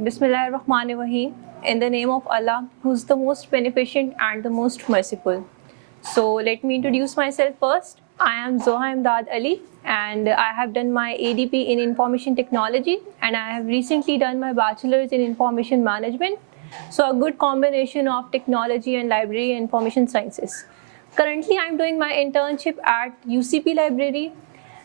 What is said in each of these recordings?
Bismillahirrahmanirrahim. In the name of Allah, who's the most beneficent and the most merciful. So let me introduce myself first. I am Zoha Imdad Ali and I have done my ADP in Information Technology and I have recently done my Bachelor's in Information Management. So a good combination of technology and library and information sciences. Currently, I'm doing my internship at UCP Library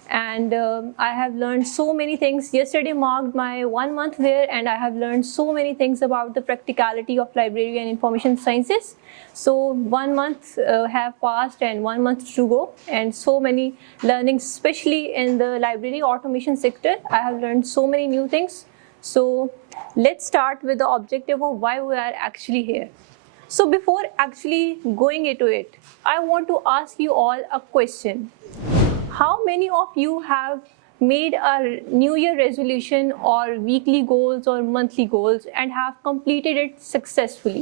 and I have learned so many things. Yesterday marked my 1 month there and I have learned so many things about the practicality of library and information sciences. So 1 month have passed and 1 month to go and so many learnings, especially in the library automation sector. I have learned so many new things. So let's start with the objective of why we are actually here. So before actually going into it, I want to ask you all a question. How many of you have made a New Year resolution or weekly goals or monthly goals and have completed it successfully?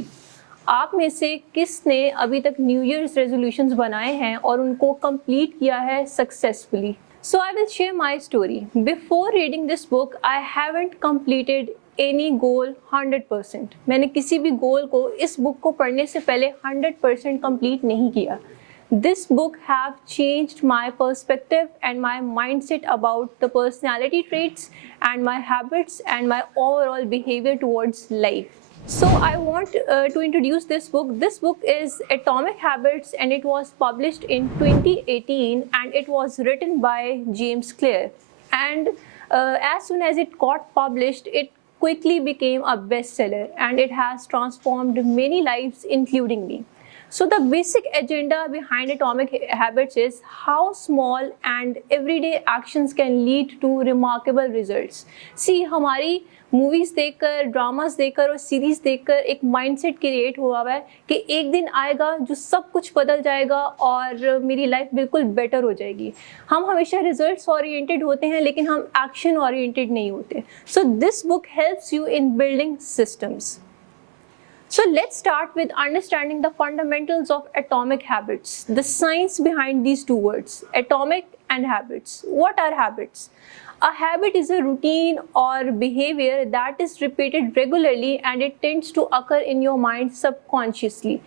आप में से किसने अभी तक new years resolutions बनाए हैं और उनको कंप्लीट किया है successfully? So I will share my story. Before reading this book, I haven't completed any goal 100%. मैंने किसी भी गोल को इस बुक को पढ़ने से पहले 100% कंप्लीट नहीं किया. This book have changed my perspective and my mindset about the personality traits and my habits and my overall behavior towards life. So I want to introduce this book. This book is Atomic Habits and it was published in 2018 and it was written by James Clear. And as soon as it got published, it quickly became a bestseller and it has transformed many lives, including me. So the basic agenda behind Atomic Habits is how small and everyday actions can lead to remarkable results. See, हमारी movies देखकर, dramas देखकर और series देखकर एक mindset create हुआ है कि एक दिन आएगा जो सब कुछ बदल जाएगा और मेरी लाइफ बिल्कुल बेटर हो जाएगी. हम हमेशा रिजल्ट्स ओरिएंटेड होते हैं लेकिन हम एक्शन ओरिएंटेड नहीं होते. So this book helps you in building systems. So let's start with understanding the fundamentals of atomic habits, the science behind these two words, atomic and habits. What are habits? A habit is a routine or behavior that is repeated regularly and it tends to occur in your mind subconsciously.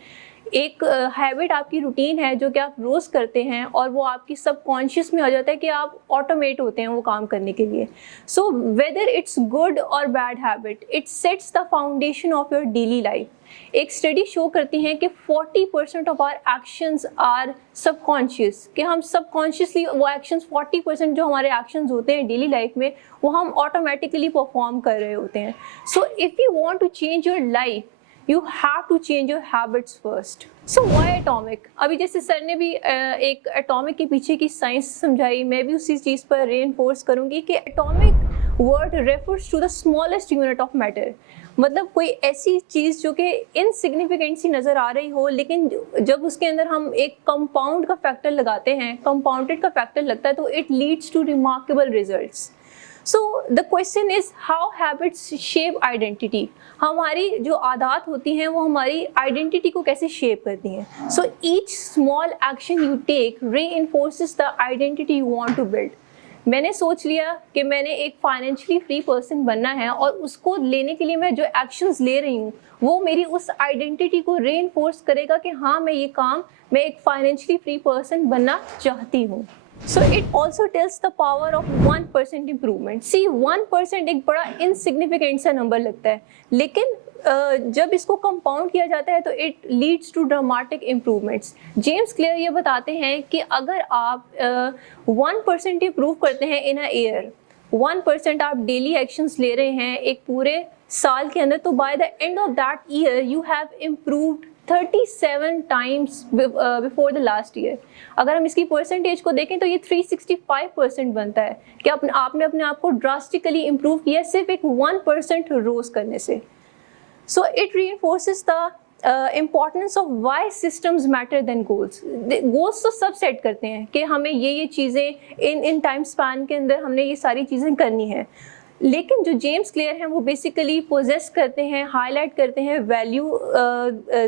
एक habit आपकी routine है जो कि आप रोज़ करते हैं और वो आपकी सबकॉन्शियस में आ जाता है कि आप ऑटोमेट होते हैं वो काम करने के लिए. सो वेदर इट्स गुड और bad habit, it sets the foundation of your daily life. एक स्टडी शो करती हैं कि 40% of our actions are subconscious, कि हम सबकॉन्शियसली वो एक्शंस 40% जो हमारे एक्शंस होते हैं डेली लाइफ में वो हम ऑटोमेटिकली परफॉर्म कर रहे होते हैं. So if you want to change your life, you have to change your habits first. So why atomic? अभी जैसे सर ने भी एक एटॉमिक के पीछे की साइंस समझाई, मैं भी उसी चीज़ पर रेनफोर्स करूँगी कि atomic word refers to the smallest unit of matter. मतलब कोई ऐसी चीज़ जो कि इनसिग्निफिकेंट सी नज़र आ रही हो लेकिन जब उसके अंदर हम एक कंपाउंड का फैक्टर लगाते हैं, कंपाउंडेड का फैक्टर लगता है तो it leads to remarkable results. So the question is how habits shape identity. हमारी जो आदत होती हैं वो हमारी आइडेंटिटी को कैसे शेप करती हैं. So each small action you take reinforces the identity you want to build. मैंने सोच लिया कि मैंने एक फाइनेंशियली फ्री पर्सन बनना है और उसको लेने के लिए मैं जो एक्शंस ले रही हूँ वो मेरी उस आइडेंटिटी को रीइंफोर्स करेगा कि हाँ मैं एक फाइनेंशियली फ्री पर्सन बनना चाहती हूँ. So it also tells the power of 1% improvement. See, 1% एक बड़ा insignificant सा नंबर लगता है लेकिन जब इसको कंपाउंड किया जाता है तो it leads to dramatic improvements. James Clear ये बताते हैं कि अगर आप 1% इम्प्रूव करते हैं इन अ ईयर, 1% आप डेली एक्शंस ले रहे हैं एक पूरे साल के अंदर, तो bye the end of that year you have improved 37 times before the last year. अगर हम इसकी परसेंटेज को देखें तो ये 365% बनता है कि आपने अपने आप को ड्रास्टिकली इम्प्रूव किया सिर्फ एक 1% रोज करने से. So it reinforces the importance of why systems matter than goals. Goals तो सब सेट करते हैं कि हमें ये चीज़ें इन टाइम स्पैन के अंदर हमने ये सारी चीज़ें करनी है, लेकिन जो जेम्स क्लियर हैं वो बेसिकली पोजेस करते हैं, हाईलाइट करते हैं, वैल्यू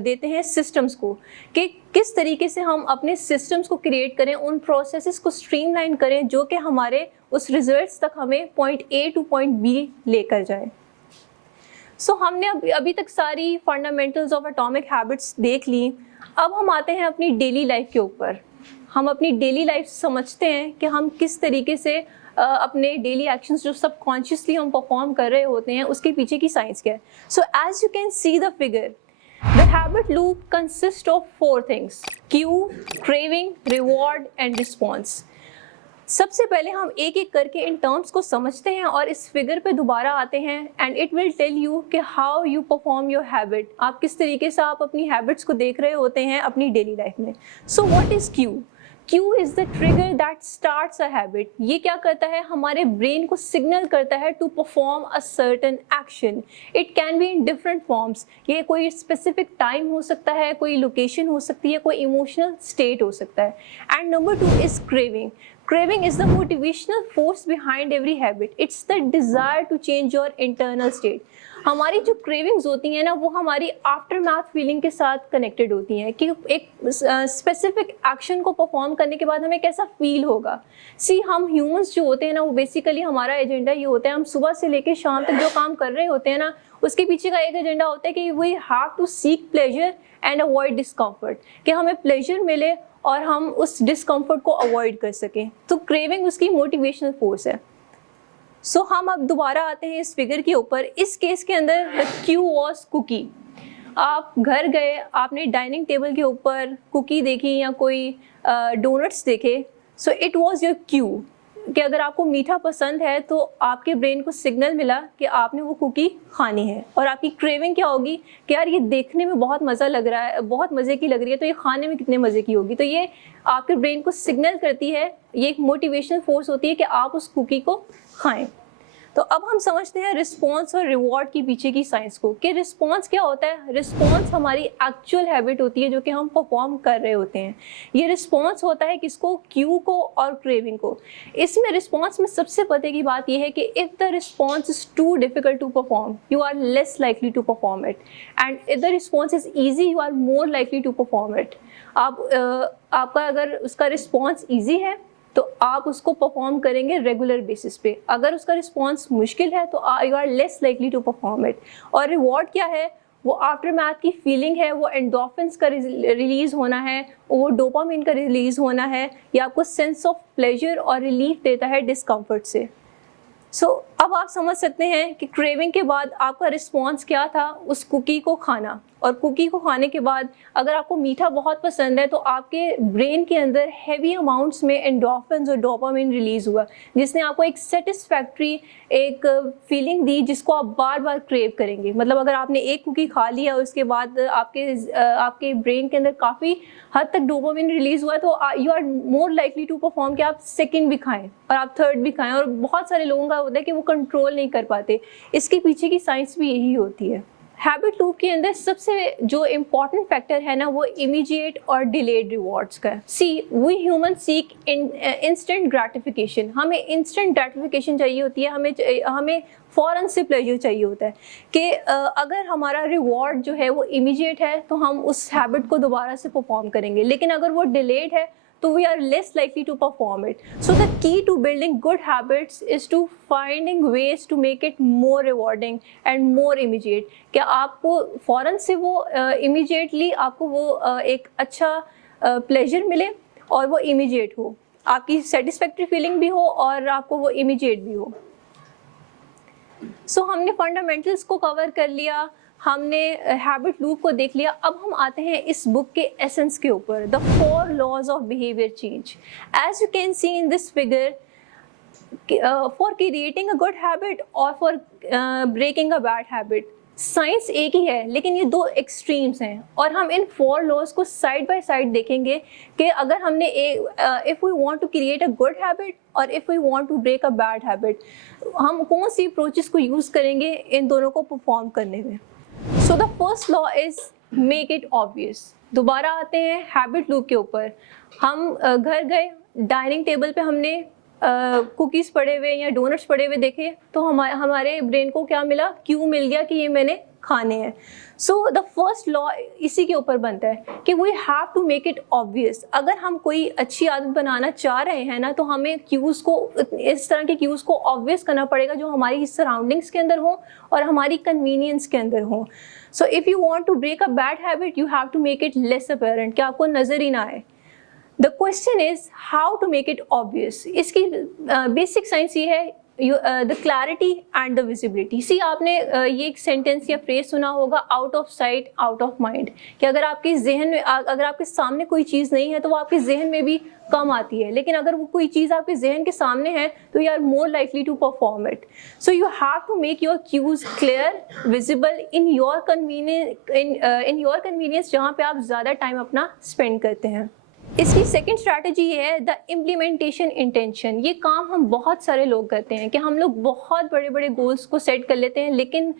देते हैं सिस्टम्स को कि किस तरीके से हम अपने सिस्टम्स को क्रिएट करें, उन प्रोसेसेस को स्ट्रीमलाइन करें जो कि हमारे उस रिजल्ट्स तक हमें point A to point B लेकर जाए. सो हमने अभी तक सारी फंडामेंटल्स ऑफ एटॉमिक हैबिट्स देख ली। अब हम आते हैं अपनी डेली लाइफ के ऊपर। हम अपनी डेली लाइफ समझते हैं कि हम किस तरीके से अपने डेली एक्शंस जो सबकॉन्शियसली हम परफॉर्म कर रहे होते हैं उसके पीछे की साइंस क्या है। So as you can see the figure, the habit loop consists of 4 things: cue, craving, reward and response. सबसे पहले हम एक एक करके इन टर्म्स को समझते हैं और इस फिगर पे दोबारा आते हैं and it will tell you कि how you perform your habit, आप किस तरीके से आप अपनी हैबिट्स को देख रहे होते हैं अपनी डेली लाइफ में। So what is Q? Q is the trigger that starts a habit. ये क्या करता है, हमारे ब्रेन को सिग्नल करता है to perform a certain action. It can be in different forms. ये कोई स्पेसिफिक टाइम हो सकता है, कोई लोकेशन हो सकती है, कोई इमोशनल स्टेट हो सकता है। And number 2 is craving. Craving is the motivational force behind every habit. It's the desire to change your internal state. हमारी जो क्रेविंग्स होती हैं ना, वो हमारी आफ्टर मैथ फीलिंग के साथ कनेक्टेड होती हैं कि एक स्पेसिफिक एक्शन को परफॉर्म करने के बाद हमें कैसा फील होगा। सी, हम ह्यूमंस जो होते हैं ना, वो बेसिकली हमारा एजेंडा ये होता है, हम सुबह से लेकर शाम तक जो काम कर रहे होते हैं ना, उसके पीछे का एक एजेंडा होता है कि we have to seek pleasure and avoid discomfort, कि हमें प्लेजर मिले और हम उस डिस्कम्फर्ट को अवॉइड कर सकें। तो क्रेविंग उसकी मोटिवेशनल फोर्स है। सो हम अब दोबारा आते हैं इस फिगर के ऊपर। इस केस के अंदर द क्यू वाज कुकी। आप घर गए, आपने डाइनिंग टेबल के ऊपर कुकी देखी या कोई डोनट्स देखे, so it was your Q कि अगर आपको मीठा पसंद है तो आपके ब्रेन को सिग्नल मिला कि आपने वो कुकी खानी है। और आपकी क्रेविंग क्या होगी कि यार ये देखने में बहुत मज़ा लग रहा है, बहुत मज़े की लग रही है, तो ये खाने में कितने मज़े की होगी। तो ये आपके ब्रेन को सिग्नल करती है, ये एक मोटिवेशनल फोर्स होती है कि आप उस कुकी को खाएं। तो अब हम समझते हैं रिस्पॉन्स और रिवॉर्ड के पीछे की साइंस को, कि रिस्पॉन्स क्या होता है। रिस्पॉन्स हमारी एक्चुअल हैबिट होती है जो कि हम परफॉर्म कर रहे होते हैं। ये रिस्पॉन्स होता है किसको, क्यू को और क्रेविंग को। इसमें रिस्पॉन्स में सबसे पते की बात यह है कि if the response is too difficult to perform, you are less likely to perform it, and if the response is easy, you are more likely to perform it. आपका अगर उसका रिस्पॉन्स ईजी है तो आप उसको परफॉर्म करेंगे regular basis पे। अगर उसका रिस्पॉन्स मुश्किल है तो you are less likely to perform it. और रिवॉर्ड क्या है, वो आफ्टर मैथ की फीलिंग है, वो एंडोर्फिन्स का रिलीज होना है, वो डोपामिन का रिलीज होना है, या आपको सेंस ऑफ प्लेजर और रिलीफ देता है डिस्कम्फर्ट से। सो अब आप समझ सकते हैं कि क्रेविंग के बाद आपका रिस्पॉन्स क्या था, उस कुकी को खाना। और कुकी को खाने के बाद अगर आपको मीठा बहुत पसंद है तो आपके ब्रेन के अंदर हैवी अमाउंट्स में एंडोर्फिन्स और डोपामिन रिलीज हुआ, जिसने आपको एक सेटिस्फैक्ट्री एक फीलिंग दी जिसको आप बार बार क्रेव करेंगे। मतलब अगर आपने एक कुकी खा लिया उसके बाद आपके ब्रेन के अंदर काफ़ी हद तक डोपामिन रिलीज हुआ है, तो you are more likely to perform कि आप सेकेंड भी खाएं और आप थर्ड भी खाएं। और बहुत सारे लोगों का होता है कि वो कंट्रोल नहीं कर पाते। इसके पीछे की साइंस भी यही होती है। हैबिट लूप के अंदर सबसे जो इम्पॉर्टेंट फैक्टर है ना, वो इमीडिएट और डिलेड रिवॉर्ड्स का है। See, we human seek instant gratification. हमें इंस्टेंट ग्रेटिफिकेशन चाहिए होती है, हमें फ़ौरन से प्लेजर चाहिए होता है कि अगर हमारा रिवॉर्ड जो है वो इमीडिएट है तो हम उस हैबिट को दोबारा से परफॉर्म करेंगे, लेकिन अगर वो डिलेड है तो we are less likely to perform it. So the key to building good habits is to finding ways to make it more rewarding and more immediate. क्या आपको फ़ौरन से वो immediately आपको वो एक अच्छा pleasure मिले और वो immediate हो, आपकी satisfactory feeling भी हो और आपको वो immediate भी हो। So हमने fundamentals को cover कर लिया, हमने हैबिट लूप को देख लिया। अब हम आते हैं इस बुक के एसेंस के ऊपर, the 4 laws of behaviour change. As you can see in this figure, for creating a good habit और for breaking a bad habit, science एक ही है लेकिन ये 2 एक्सट्रीम्स हैं। और हम इन 4 लॉज को साइड बाय साइड देखेंगे कि अगर हमने if we want to create a good habit और if we want to break a bad habit, हम कौन सी अप्रोचेस को यूज़ करेंगे इन दोनों को परफॉर्म करने में। सो the first law is make it obvious. दोबारा आते हैं हैबिट लूप के ऊपर। हम घर गए, डाइनिंग टेबल पे हमने कुकीज़ पड़े हुए या डोनट्स पड़े हुए देखे, तो हमारे ब्रेन को क्या मिला, क्यू मिल गया कि ये मैंने खाने हैं। सो द फर्स्ट लॉ इसी के ऊपर बनता है कि we have to make it obvious. अगर हम कोई अच्छी आदत बनाना चाह रहे हैं ना, तो हमें क्यूज़ को, इस तरह के क्यूज़ को ऑब्वियस करना पड़ेगा जो हमारी सराउंडिंग्स के अंदर हो और हमारी कन्वीनियंस के अंदर हो। So if you want to break a bad habit, you have to make it less apparent, कि आपको नज़र ही ना आए। The question is how to make it obvious. इसकी बेसिक साइंस ये है, the clarity and the visibility. See आपने ये एक सेंटेंस या फ्रेज सुना होगा, out of sight out of mind, कि अगर आपके जहन में, अगर आपके सामने कोई चीज़ नहीं है तो वो आपके जहन में भी कम आती है, लेकिन अगर वो कोई चीज़ आपके जहन के सामने है तो you are more likely to perform it. So you have to make your cues clear, visible, in your convenience, जहाँ पे आप ज़्यादा टाइम अपना स्पेंड करते हैं। इसकी सेकेंड स्ट्रैटेजी ये है द इम्प्लीमेंटेशन इंटेंशन। ये काम हम बहुत सारे लोग करते हैं कि हम लोग बहुत बड़े बड़े गोल्स को सेट कर लेते हैं, लेकिन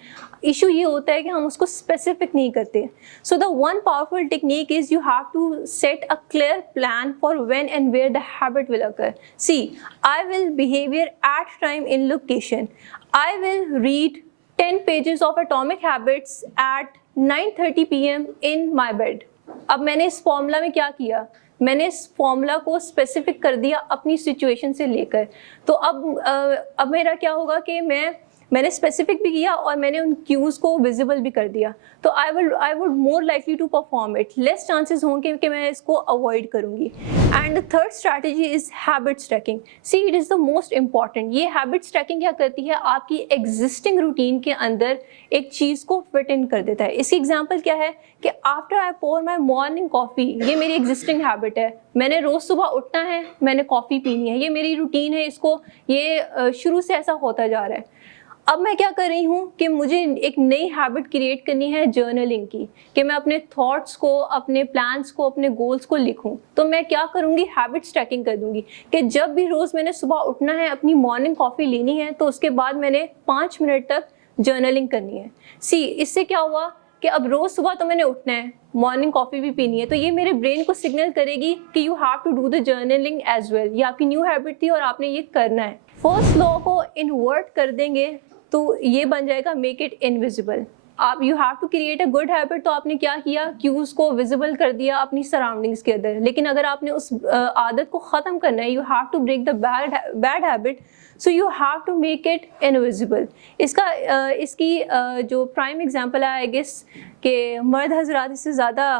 इशू ये होता है कि हम उसको स्पेसिफिक नहीं करते। So the one powerful technique is you have to set a clear plan for when and where the habit will occur. See, I will behavior at time in location, I will read 10 pages of Atomic Habits at 9:30 PM in my bed। अब मैंने इस formula में क्या किया, मैंने इस formula को specific कर दिया अपनी सिचुएशन से लेकर। तो अब मेरा क्या होगा कि मैंने स्पेसिफिक भी किया और मैंने उन क्यूज़ को विजिबल भी कर दिया, तो I would more likely to perform it, less chances होंगे कि मैं इसको अवॉइड करूँगी। And the third strategy is habit stacking. See, it is the most important. ये हैबिट स्टैकिंग क्या करती है, आपकी एग्जिस्टिंग रूटीन के अंदर एक चीज़ को फिट इन कर देता है। इसकी एग्जाम्पल क्या है कि after I pour my morning coffee, ये मेरी एग्जिस्टिंग हैबिट है, मैंने रोज़ सुबह उठना है, मैंने कॉफ़ी पीनी है, ये मेरी रूटीन है, इसको ये शुरू से ऐसा होता जा रहा है। अब मैं क्या कर रही हूँ कि मुझे एक नई हैबिट क्रिएट करनी है जर्नलिंग की, कि मैं अपने थॉट्स को, अपने प्लान्स को, अपने गोल्स को लिखूँ। तो मैं क्या करूँगी, हैबिट स्टैकिंग कर दूँगी कि जब भी रोज़ मैंने सुबह उठना है, अपनी मॉर्निंग कॉफ़ी लेनी है, तो उसके बाद मैंने 5 मिनट तक जर्नलिंग करनी है। सी, इससे क्या हुआ कि अब रोज़ सुबह तो मैंने उठना है, मॉर्निंग कॉफ़ी भी पीनी है, तो ये मेरे ब्रेन को सिग्नल करेगी कि you have to do the journaling as well. ये आपकी न्यू हैबिट थी और आपने ये करना है। फर्स्ट लॉ को इन्वर्ट कर देंगे तो ये बन जाएगा मेक इट इनविजिबल। आप you have to create a good habit, तो आपने क्या किया, क्यूज़ को विजिबल कर दिया अपनी सराउंडिंग्स के अंदर। लेकिन अगर आपने उस आदत को ख़त्म करना है, you have to break the bad habit, so you have to make it invisible. इसकी जो प्राइम एग्जांपल है, आई गेस कि मर्द हजरात इससे ज़्यादा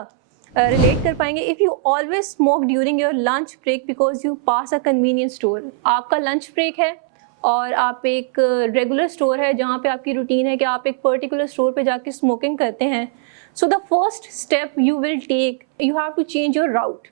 रिलेट कर पाएंगे। If you always smoke during your lunch break because you pass a convenience store, आपका लंच ब्रेक है और आप एक रेगुलर स्टोर है जहाँ पे आपकी रूटीन है कि आप एक पर्टिकुलर स्टोर पे जाके स्मोकिंग करते हैं। So the first step you will take, you have to change your route.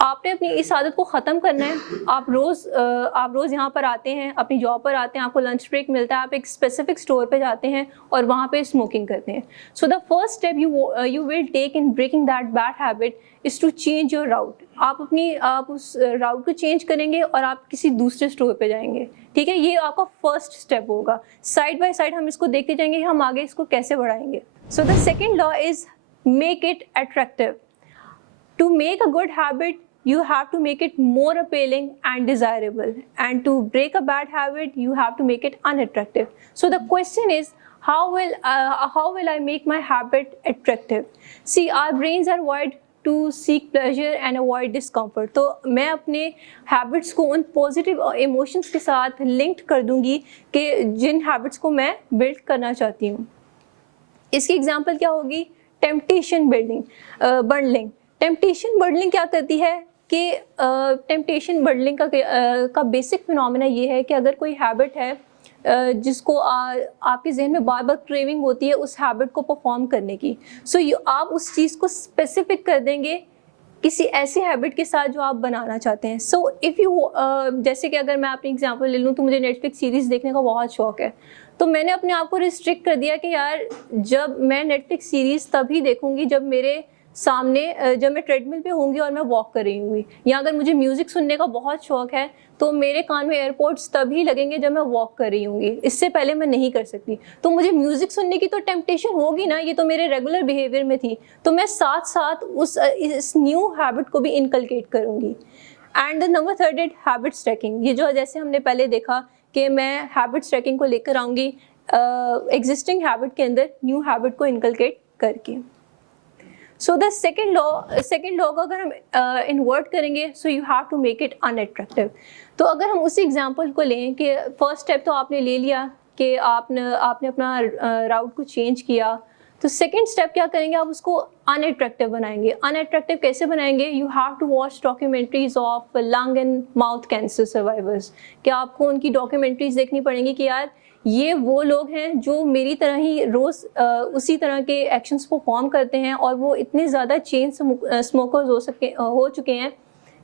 आपने अपनी इस आदत को ख़त्म करना है। आप रोज़ यहाँ पर आते हैं, अपनी जॉब पर आते हैं, आपको लंच ब्रेक मिलता है, आप एक स्पेसिफिक स्टोर पे जाते हैं और वहाँ पे स्मोकिंग करते हैं। So the first step you will take in breaking that bad habit is to change your route. आप उस राउट को चेंज करेंगे और आप किसी दूसरे स्टोर पे जाएंगे। ठीक है, ये आपका फर्स्ट स्टेप होगा। साइड बाय साइड हम इसको देखते जाएंगे कि हम आगे इसको कैसे बढ़ाएंगे। So the second law is make it attractive. To make a good habit, you have to make it more appealing and desirable, and to break a bad habit you have to make it unattractive. So the question is how will I make my habit attractive? See, our brains are wired to seek pleasure and avoid discomfort. तो मैं अपने habits को उन positive emotions के साथ linked कर दूंगी कि जिन हैबिट्स को मैं बिल्ड करना चाहती हूँ। इसकी एग्जांपल क्या होगी, टेम्पटेशन बंडलिंग। टेम्पटेशन बंडलिंग क्या करती है कि टेम्पटेशन बंडलिंग का बेसिक फिनोमेना ये है कि अगर कोई हैबिट है जिसको आपके जहन में बार बार क्रेविंग होती है उस हैबिट को परफॉर्म करने की, सो आप उस चीज़ को स्पेसिफिक कर देंगे किसी ऐसी हैबिट के साथ जो आप बनाना चाहते हैं। सो इफ़ यू जैसे कि अगर मैं अपनी एग्जांपल ले लूँ तो मुझे नेटफ्लिक्स सीरीज़ देखने का बहुत शौक है, तो मैंने अपने आप को रिस्ट्रिक्ट कर दिया कि यार जब मैं नेटफ्लिक्स सीरीज़ तभी देखूँगी जब मेरे सामने, जब मैं ट्रेडमिल पे होंगी और मैं वॉक कर रही हूँगी, या अगर मुझे म्यूज़िक सुनने का बहुत शौक है तो मेरे कान में एयरपोर्ट्स तभी लगेंगे जब मैं वॉक कर रही हूँगी, इससे पहले मैं नहीं कर सकती। तो मुझे म्यूज़िक सुनने की तो टेम्पटेशन होगी ना, ये तो मेरे रेगुलर बिहेवियर में थी, तो मैं साथ साथ इस न्यू हैबिट को भी इनकलकेट करूँगी। And the number third is habit stacking. ये जो जैसे हमने पहले देखा कि मैं हैबिट स्टैकिंग को लेकर आऊँगी एग्जिस्टिंग हैबिट के अंदर न्यू हैबिट को इनकलकेट करके। सो द सेकेंड लॉ को अगर हम इन्वर्ट करेंगे, so you have to make it unattractive. तो अगर हम उसी एग्जांपल को लें कि फर्स्ट स्टेप तो आपने ले लिया कि आपने अपना राउट को चेंज किया, तो सेकेंड स्टेप क्या करेंगे, आप उसको अनअट्रैक्टिव बनाएंगे। अनअट्रैक्टिव कैसे बनाएंगे, you have to watch documentaries of lung and mouth cancer survivors, कि आपको उनकी डॉक्यूमेंट्रीज देखनी पड़ेंगी कि यार ये वो लोग हैं जो मेरी तरह ही रोज़ उसी तरह के एक्शंस परफॉर्म करते हैं और वो इतने ज़्यादा चेन स्मोकर्स हो चुके हैं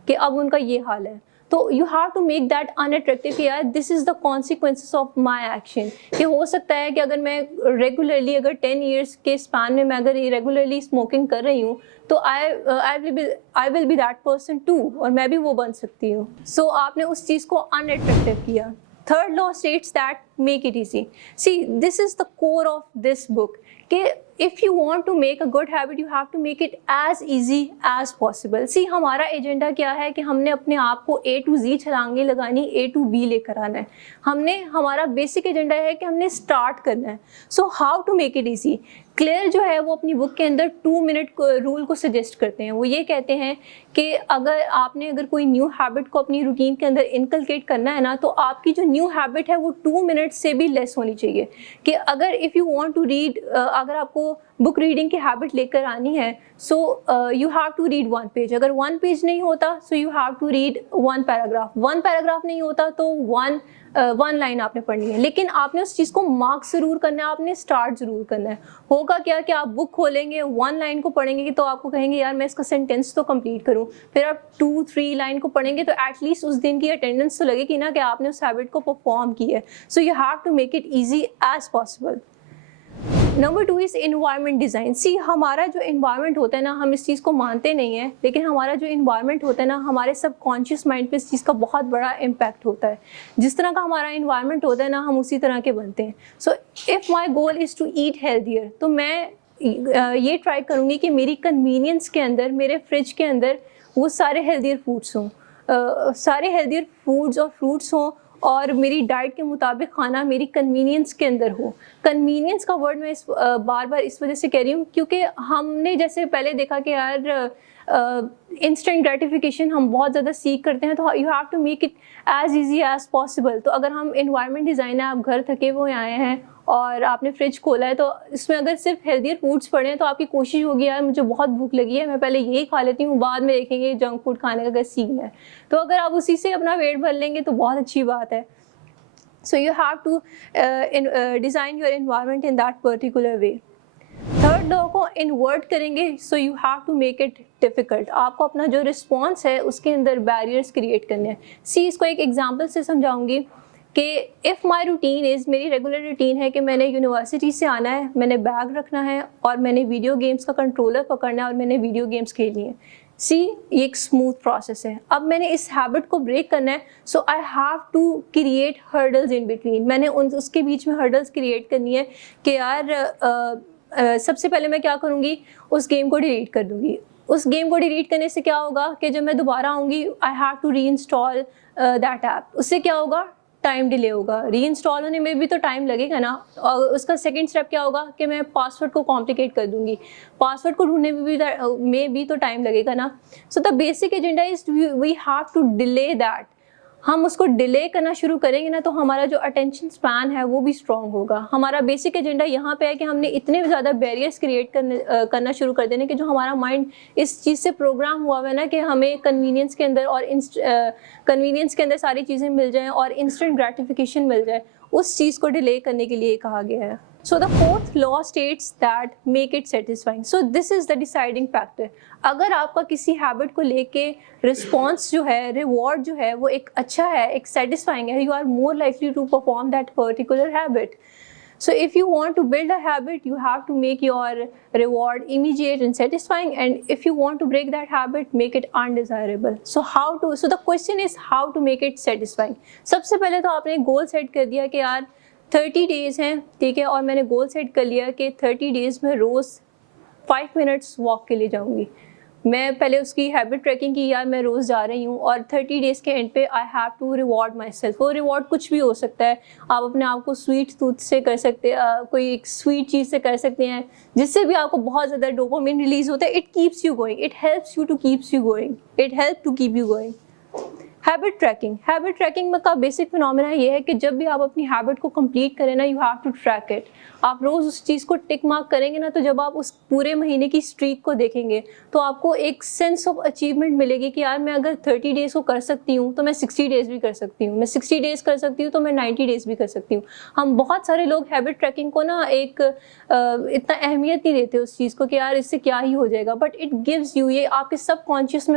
कि अब उनका ये हाल है। तो you have to make that unattractive कि यार this is the consequences of my action. कि हो सकता है कि अगर मैं रेगुलरली, अगर 10 ईयर्स के स्पैन में मैं अगर रेगुलरली स्मोकिंग कर रही हूँ, तो I will be that person too, और मैं भी वो बन सकती हूँ। सो आपने उस चीज़ को अनअट्रैक्टिव किया। Third law states that make it easy. See, this is the core of this book. कि if you want to make a good habit, you have to make it as easy as possible. See, हमारा agenda क्या है कि हमने अपने आप को A to Z छलांगे लगानी, A to B लेकर आना है। हमारा बेसिक एजेंडा है कि हमने स्टार्ट करना है। So how to make it easy? Clear जो है वो अपनी बुक के अंदर 2 मिनट रूल को सजेस्ट करते हैं। वो ये कहते हैं कि अगर कोई न्यू हैबिट को अपनी रूटीन के अंदर इनकलकेट करना है ना, तो आपकी जो न्यू हैबिट है वो 2 मिनट से भी लेस होनी चाहिए। कि अगर if you want to read, अगर आपको बुक रीडिंग की हैबिट लेकर आनी है, so you have to read 1 page. अगर 1 पेज नहीं होता, so you have to read 1 paragraph. 1 paragraph नहीं होता तो 1 लाइन आपने पढ़नी है। लेकिन आपने उस चीज़ को मार्क ज़रूर करना है, आपने स्टार्ट ज़रूर करना है। होगा क्या कि आप बुक खोलेंगे, 1 लाइन को पढ़ेंगे तो आपको कहेंगे यार मैं इसका सेंटेंस तो कंप्लीट करूं। फिर आप 2-3 लाइन को पढ़ेंगे तो एटलीस्ट उस दिन की अटेंडेंस तो लगेगी ना कि आपने उस हैबिट को परफॉर्म की है। So you have to make it easy as possible. Number 2 is environment design. See, हमारा जो इन्वायरमेंट होता है ना, हम इस चीज़ को मानते नहीं हैं, लेकिन हमारा जो इन्वायरमेंट होता है ना, हमारे सबकॉन्शियस माइंड पे इस चीज़ का बहुत बड़ा इम्पैक्ट होता है। जिस तरह का हमारा इन्वायरमेंट होता है ना, हम उसी तरह के बनते हैं। So if my goal is to eat healthier, तो मैं ये ट्राई करूँगी कि मेरी कन्वीनियंस के अंदर, मेरे फ्रिज के अंदर वो सारे हेल्दियर फूड्स हों, सारे हेल्दियर फूड्स और फ्रूट्स हों, और मेरी डाइट के मुताबिक खाना मेरी कन्वीनियंस के अंदर हो। कन्वीनियंस का वर्ड मैं बार बार इस वजह से कह रही हूँ क्योंकि हमने जैसे पहले देखा कि यार इंस्टेंट ग्रेटिफिकेशन हम बहुत ज़्यादा सीख करते हैं, तो you have to make it as easy as possible. तो अगर हम इन्वायरमेंट डिज़ाइन है, आप घर थके हुए आए हैं और आपने फ्रिज खोला है, तो इसमें अगर सिर्फ हेल्दियर फूड्स पड़े हैं तो आपकी कोशिश होगी यार मुझे बहुत भूख लगी है, मैं पहले यही खा लेती हूँ, बाद में देखेंगे जंक फूड खाने का क्या सीन है। तो अगर आप उसी से अपना वेट भर लेंगे तो बहुत अच्छी बात है। So you have to design your environment in that particular way. Third law को इन्वर्ट करेंगे, so you have to make it difficult. आपको अपना जो रिस्पॉन्स है उसके अंदर बैरियर्स क्रिएट करने हैं। सी, इसको एक एग्जांपल से समझाऊंगी कि इफ़ माई रूटीन इज़, मेरी रेगुलर रूटीन है कि मैंने यूनिवर्सिटी से आना है, मैंने बैग रखना है और मैंने वीडियो गेम्स का कंट्रोलर पकड़ना है और मैंने वीडियो गेम्स खेलनी है। सी, ये एक स्मूथ प्रोसेस है। अब मैंने इस हैबिट को ब्रेक करना है, so I have to create hurdles in between. मैंने उसके बीच में हर्डल्स क्रिएट करनी है कि यार सबसे पहले मैं क्या करूँगी, उस गेम को डिलीट कर दूँगी। उस गेम को डिलीट करने से क्या होगा कि जब मैं दोबारा आऊँगी, I have to reinstall that app. उससे क्या होगा, टाइम डिले होगा। री इंस्टॉल होने में भी तो टाइम लगेगा ना। और उसका सेकंड स्टेप क्या होगा कि मैं पासवर्ड को कॉम्प्लिकेट कर दूंगी, पासवर्ड को ढूंढने में भी तो टाइम लगेगा ना। So the basic agenda is we have to delay that. हम उसको डिले करना शुरू करेंगे ना तो हमारा जो अटेंशन स्पैन है वो भी स्ट्रॉन्ग होगा। हमारा बेसिक एजेंडा यहाँ पे है कि हमने इतने ज़्यादा बैरियर्स क्रिएट करना शुरू कर देने कि जो हमारा माइंड इस चीज़ से प्रोग्राम हुआ है ना कि हमें कन्वीनियंस के अंदर और कन्वीनियंस के अंदर सारी चीज़ें मिल जाएं और इंस्टेंट ग्रेटिफिकेशन मिल जाए, उस चीज़ को डिले करने के लिए कहा गया है। So the fourth law states that make it satisfying. So this is the deciding factor. अगर आपका किसी हैबिट को लेके रिस्पॉन्स जो है, रिवॉर्ड जो है वो एक अच्छा है, एक सेटिस्फाइंग है, you are more likely to perform that particular habit. So if you want to build a habit, you have to make your reward immediate and satisfying, and if you want to break that habit, make it undesirable. So the question is how to make it satisfying. सबसे पहले तो आपने goal set कर दिया कि यार 30 days हैं, ठीक है, और मैंने गोल सेट कर लिया कि 30 डेज़ में रोज़ 5 मिनट्स वॉक के लिए जाऊंगी। मैं पहले उसकी हैबिट ट्रैकिंग की, यार मैं रोज़ जा रही हूँ, और 30 डेज़ के एंड पे I have to reward myself. वो रिवॉर्ड कुछ भी हो सकता है, आप अपने आप को स्वीट टूथ से कर सकते हैं, कोई एक स्वीट चीज़ से कर सकते हैं, जिससे भी आपको बहुत ज़्यादा डोपामिन रिलीज होता है। It keeps you going, it helps you to keeps you going, it help to keep you going. Habit tracking में का बेसिक फिनोमेना ये है कि जब भी आप अपनी हैबिट को कंप्लीट करें ना, you have to track it. आप रोज़ उस चीज़ को टिक मार्क करेंगे ना, तो जब आप उस पूरे महीने की स्ट्रीक को देखेंगे तो आपको एक सेंस ऑफ अचीवमेंट मिलेगी कि यार मैं अगर 30 डेज़ को कर सकती हूँ तो मैं 60 डेज़ भी कर सकती हूँ, मैं 60 डेज़ कर सकती हूँ तो मैं 90 डेज़ भी कर सकती हूँ। हम बहुत सारे लोग हैबिट ट्रैकिंग को ना एक इतना अहमियत नहीं देते उस चीज़ को कि यार इससे क्या ही हो जाएगा, बट इट गिव्स यू, ये आपके सबकॉन्शियस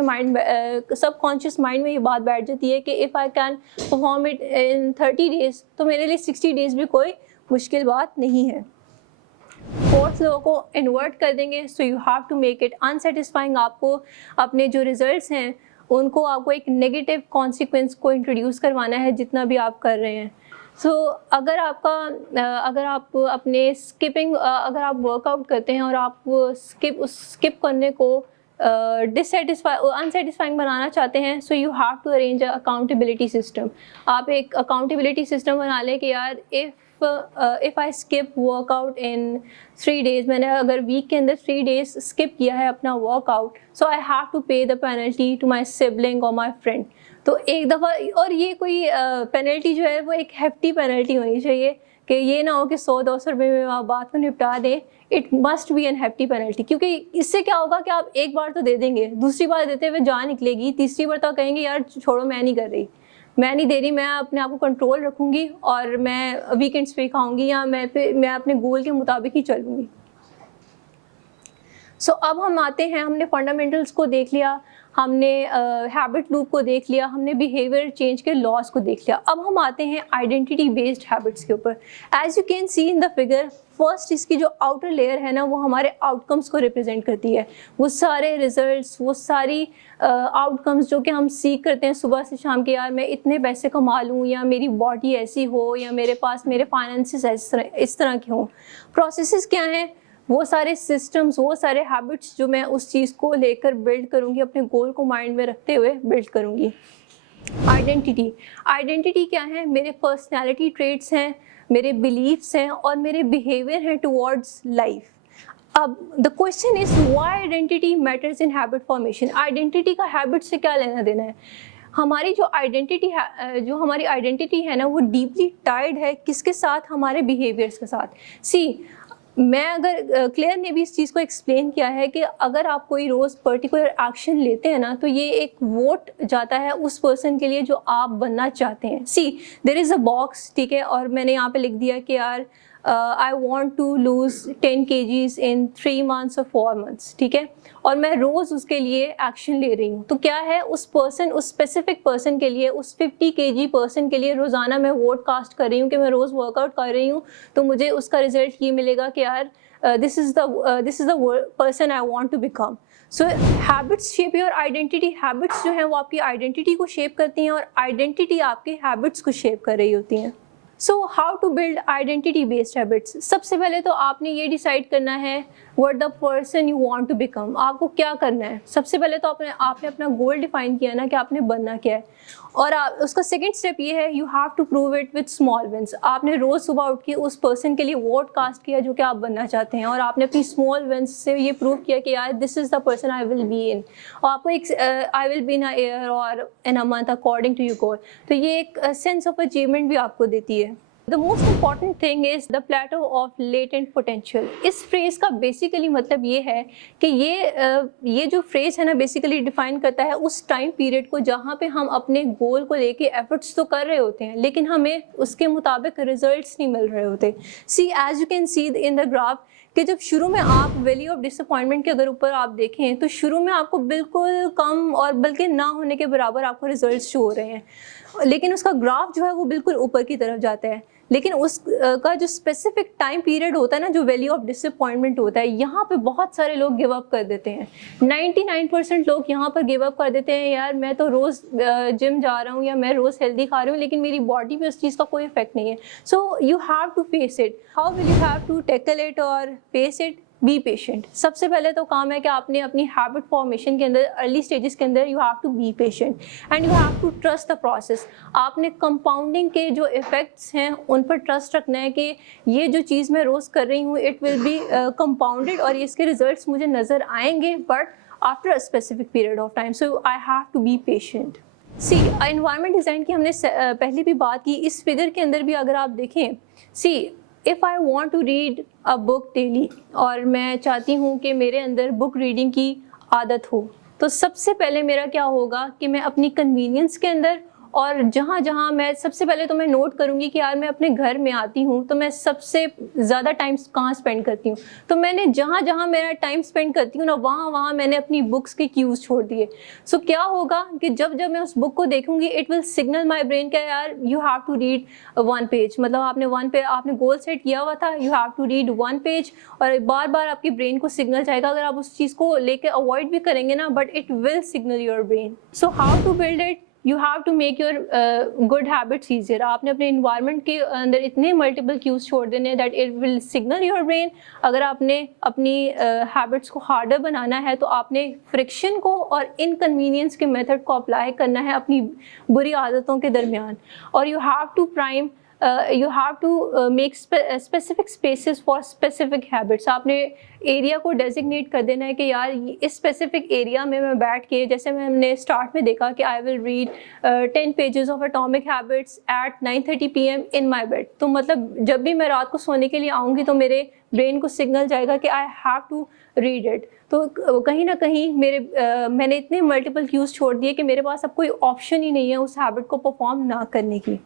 माइंड में ये बात बैठ जाती है कि if I can perform it in 30 days तो मेरे लिए 60 डेज़ भी कोई मुश्किल बात नहीं है। फोर्थ लॉ को इन्वर्ट कर देंगे, so you have to make it unsatisfying. आपको अपने जो रिजल्ट्स हैं उनको आपको एक नेगेटिव कॉन्सिक्वेंस को इंट्रोड्यूस करवाना है जितना भी आप कर रहे हैं। अगर आप अपने अगर आप वर्कआउट करते हैं और आप स्किप करने को अनसेटिस्फाइंग बनाना चाहते हैं, so you have to arrange accountability system. आप एक अकाउंटेबिलिटी सिस्टम बना लें कि यार if I skip workout in 3 days, मैंने अगर वीक के अंदर 3 डेज़ स्किप किया है अपना workout, so I have to pay the penalty to my sibling और माई फ्रेंड। तो एक दफ़ा, और ये कोई पेनल्टी जो है वो एक हेफ्टी पेनल्टी होनी चाहिए कि ये ना हो कि 100-200 रुपये में आप बात को निपटा दें। It must be an hefty penalty, क्योंकि इससे क्या होगा कि आप एक बार तो दे देंगे, दूसरी बार देते हुए जान निकलेगी, तीसरी बार तो कहेंगे यार छोड़ो मैं नहीं कर रही, मैं नहीं दे रही, मैं अपने आप को कंट्रोल रखूँगी और मैं वीकेंड्स पे खाऊँगी, या मैं अपने गोल के मुताबिक ही चलूँगी। अब हम आते हैं, हमने फंडामेंटल्स को देख लिया, हमने हैबिट लूप को देख लिया, हमने बिहेवियर चेंज के लॉस को देख लिया। अब हम आते हैं आइडेंटिटी बेस्ड हैबिट्स के ऊपर। As you can see in the figure, first इसकी जो आउटर लेयर है ना, वो हमारे आउटकम्स को रिप्रेजेंट करती है। वो सारे रिजल्ट्स, वो सारी आउटकम्स जो कि हम सीख करते हैं सुबह से शाम के, यार मैं इतने पैसे कमा लूँ, या मेरी बॉडी ऐसी हो, या मेरे पास मेरे फाइनेंसेस इस तरह के हों। प्रोसेसेस क्या हैं? वो सारे सिस्टम्स, वो सारे हैबिट्स जो मैं उस चीज़ को लेकर बिल्ड करूँगी, अपने गोल को माइंड में रखते हुए बिल्ड करूँगी। आइडेंटिटी क्या है? मेरे पर्सनैलिटी ट्रेट्स हैं, मेरे बिलीव्स हैं और मेरे बिहेवियर हैं टुवर्ड्स लाइफ। अब the question is why identity matters in habit formation. Identity का हैबिट से क्या लेना देना है? हमारी जो हमारी आइडेंटिटी है ना, वो डीपली टाइड है किसके साथ? हमारे बिहेवियर्स के साथ। मैं अगर क्लियर ने भी इस चीज़ को एक्सप्लेन किया है कि अगर आप कोई रोज़ पर्टिकुलर एक्शन लेते हैं ना, तो ये एक वोट जाता है उस पर्सन के लिए जो आप बनना चाहते हैं। देयर इज़ अ बॉक्स, ठीक है, और मैंने यहाँ पे लिख दिया कि यार I want to lose 10 kgs in 3 months और 4 months, ठीक है, और मैं रोज़ उसके लिए एक्शन ले रही हूँ। तो क्या है, उस स्पेसिफिक पर्सन के लिए, उस 50 kg पर्सन के लिए रोज़ाना मैं वोट कास्ट कर रही हूँ कि मैं रोज़ वर्कआउट कर रही हूँ, तो मुझे उसका रिजल्ट ये मिलेगा कि यार this is the person I want to become. So habits shape your identity. Habits जो हैं वो आपकी आइडेंटिटी को शेप करती हैं, और आइडेंटिटी आपके हैबिट्स को शेप कर रही होती हैं। How to build identity based habits. सबसे पहले तो आपने ये डिसाइड करना है what the person you want to become. आपको क्या करना है? सबसे पहले तो आपने अपना गोल डिफाइन किया ना कि आपने बनना क्या है, और उसका सेकंड स्टेप ये है, you have to prove it with small wins. आपने रोज़ सुबह उठ के उस पर्सन के लिए वोट कास्ट किया जो कि आप बनना चाहते हैं, और आपने अपनी स्मॉल विंस से ये प्रूव किया कि यार this is the person I will be in, और आपको एक I will be in a year और in a month according to your goal. तो ये एक सेंस ऑफ अचीवमेंट भी आपको देती है। The most important thing is the plateau of latent potential। इस फ्रेज का बेसिकली मतलब ये है कि ये जो फ्रेज है ना, बेसिकली डिफाइन करता है उस टाइम पीरियड को जहाँ पे हम अपने गोल को लेके एफर्ट्स तो कर रहे होते हैं, लेकिन हमें उसके मुताबिक रिजल्ट्स नहीं मिल रहे होते। As you can see in the graph कि जब शुरू में आप वैल्यू ऑफ डिसअपॉइंटमेंट के अगर ऊपर आप देखें, तो शुरू में आपको बिल्कुल कम और बल्कि ना होने के बराबर आपको रिजल्ट्स शो हो रहे हैं, लेकिन उसका ग्राफ जो है वो बिल्कुल ऊपर की तरफ जाता है। लेकिन उसका जो स्पेसिफिक टाइम पीरियड होता है ना, जो वैल्यू ऑफ डिसअपॉइंटमेंट होता है, यहाँ पे बहुत सारे लोग गिव अप कर देते हैं। 99% लोग यहाँ पर गिव अप कर देते हैं, यार मैं तो रोज़ जिम जा रहा हूँ या मैं रोज़ हेल्दी खा रही हूँ, लेकिन मेरी बॉडी पे उस चीज़ का कोई इफेक्ट नहीं है। So you have to face it. How will you have to tackle it और फेस इट? Be patient. सबसे पहले तो काम है कि आपने अपनी हैबिट फॉर्मेशन के अंदर अर्ली स्टेजेस के अंदर you have to be patient and you have to trust the process. आपने कंपाउंडिंग के जो इफ़ेक्ट्स हैं उन पर ट्रस्ट रखना है कि ये जो चीज़ मैं रोज़ कर रही हूँ इट विल बी कंपाउंडेड और इसके रिजल्ट्स मुझे नज़र आएंगे but after a specific period of time. So I have to be patient. See environment design की हमने पहले भी बात की, इस फिगर के अंदर भी अगर आप देखें, see if I want to read a book daily और मैं चाहती हूँ कि मेरे अंदर बुक रीडिंग की आदत हो, तो सबसे पहले मेरा क्या होगा कि मैं अपनी कन्वीनियंस के अंदर और जहाँ जहाँ मैं सबसे पहले तो मैं नोट करूँगी कि यार मैं अपने घर में आती हूँ तो मैं सबसे ज़्यादा टाइम कहाँ स्पेंड करती हूँ, तो मैंने जहाँ जहाँ मेरा टाइम स्पेंड करती हूँ ना वहाँ वहाँ मैंने अपनी बुक्स के क्यूज़ छोड़ दिए। सो क्या होगा कि जब जब मैं उस बुक को देखूँगी it will signal my brain क्या यार you have to read 1 page, मतलब आपने गोल सेट किया हुआ था you have to read 1 page और बार बार आपकी ब्रेन को सिग्नल जाएगा। अगर आप उस चीज़ को लेके अवॉइड भी करेंगे ना but it will signal your brain. So how to build it, you have to make your good habits easier. आपने अपने इन्वायरमेंट के अंदर इतने मल्टीपल क्यूज छोड़ देने that it will signal your brain. अगर आपने अपनी हैबिट्स को हार्डर बनाना है तो आपने फ्रिक्शन को और इनकन्वीनियंस के मेथड को अप्लाई करना है अपनी बुरी आदतों के दरमियान। और you have to prime you have to make specific spaces for specific habits। आपने एरिया को डेजिग्नेट कर देना है कि यार इस स्पेसिफिक एरिया में मैं बैठ के, जैसे हमने स्टार्ट में देखा कि I will read 10 pages of atomic habits at 9:30 PM in my bed. तो मतलब जब भी मैं रात को सोने के लिए आऊँगी तो मेरे ब्रेन को सिग्नल जाएगा कि I have to read it. तो कहीं ना कहीं मैंने इतने मल्टीपल क्यूज छोड़ दिए कि मेरे पास अब कोई ऑप्शन ही नहीं है उस हैबिट को परफॉर्म ना करने की।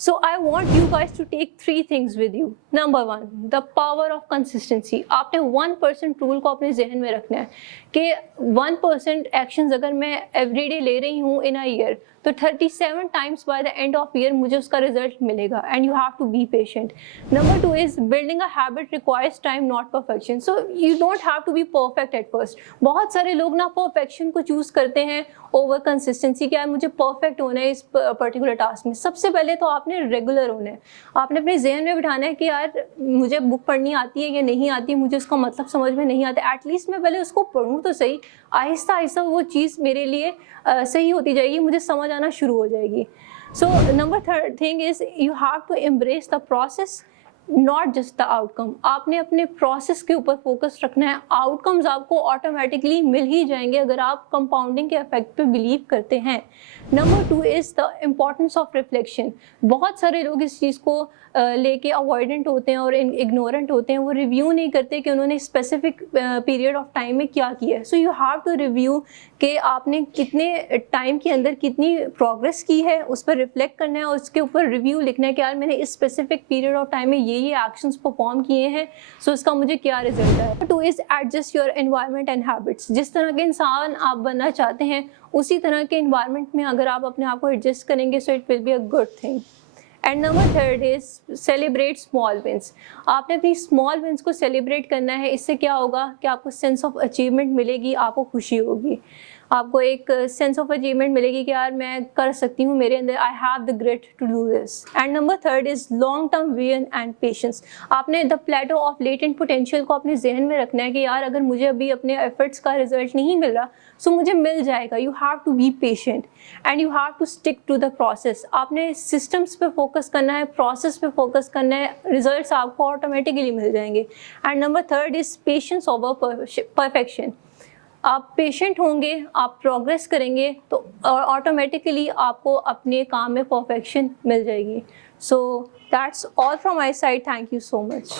So I want you guys to take 3 things with you. Number 1, the power of consistency। आपने 1% रूल को अपने जहन में रखना है कि 1% एक्शंस अगर मैं एवरीडे ले रही हूँ इन अ ईयर तो 37 times by the end of year मुझे उसका रिजल्ट मिलेगा and you have to be patient. Number 2 is building a habit requires time not perfection. So you don't have to be perfect at first. बहुत सारे लोग ना perfection को choose करते हैं ओवर कंसिस्टेंसी, क्या है मुझे परफेक्ट होना है इस पर्टिकुलर टास्क में। सबसे पहले तो आपने रेगुलर होना है, आपने अपने जहन में बिठाना है कि यार मुझे बुक पढ़नी आती है या नहीं आती है, मुझे उसका मतलब समझ में नहीं आता, एटलीस्ट मैं पहले उसको पढ़ूँ तो सही। आहिस्ता आहिस्ता वो चीज़ मेरे लिए सही होती जाएगी, मुझे समझ आना शुरू हो जाएगी। So number 3 thing is you have to embrace the process not just the outcome. आपने अपने प्रोसेस के ऊपर फोकस रखना है, आउटकम्स आपको ऑटोमेटिकली मिल ही जाएंगे अगर आप कंपाउंडिंग के इफेक्ट पे बिलीव करते हैं। Number 2 is the importance of reflection. बहुत सारे लोग इस चीज़ को लेके अवॉइडेंट होते हैं और इग्नोरेंट होते हैं, वो रिव्यू नहीं करते कि उन्होंने स्पेसिफिक पीरियड ऑफ टाइम में क्या किया है। So you have to review कि आपने कितने टाइम के अंदर कितनी प्रोग्रेस की है, उस पर रिफ्लेक्ट करना है और उसके ऊपर रिव्यू लिखना है कि यार मैंने इस स्पेसिफिक पीरियड ऑफ टाइम में ये एक्शंस परफॉर्म किए हैं, सो इसका मुझे क्या रिजल्ट है। 2 is adjust your environment and habits. जिस तरह के इंसान आप बनना चाहते हैं उसी तरह के एनवायरनमेंट में अगर आप अपने आप को एडजस्ट करेंगे so it will be a good thing. And number 3 is celebrate small wins. आपने अपनी स्मॉल विंस को सेलिब्रेट करना है। इससे क्या होगा कि आपको सेंस ऑफ अचीवमेंट मिलेगी, आपको खुशी होगी, आपको एक सेंस ऑफ अचीवमेंट मिलेगी कि यार मैं कर सकती हूँ, मेरे अंदर I have the grit to do this. And number 3 is long term vision and patience. आपने the plateau of latent potential को अपने जहन में रखना है कि यार अगर मुझे अभी अपने एफर्ट्स का रिजल्ट नहीं मिल रहा सो मुझे मिल जाएगा। You have to be patient and you have to stick to the process. आपने सिस्टम्स पे फोकस करना है, प्रोसेस पे फोकस करना है, रिजल्ट्स आपको ऑटोमेटिकली मिल जाएंगे। And number 3 is patience over perfection. आप पेशेंट होंगे, आप प्रोग्रेस करेंगे तो ऑटोमेटिकली आपको अपने काम में परफेक्शन मिल जाएगी। So that's all from my side. Thank you so much.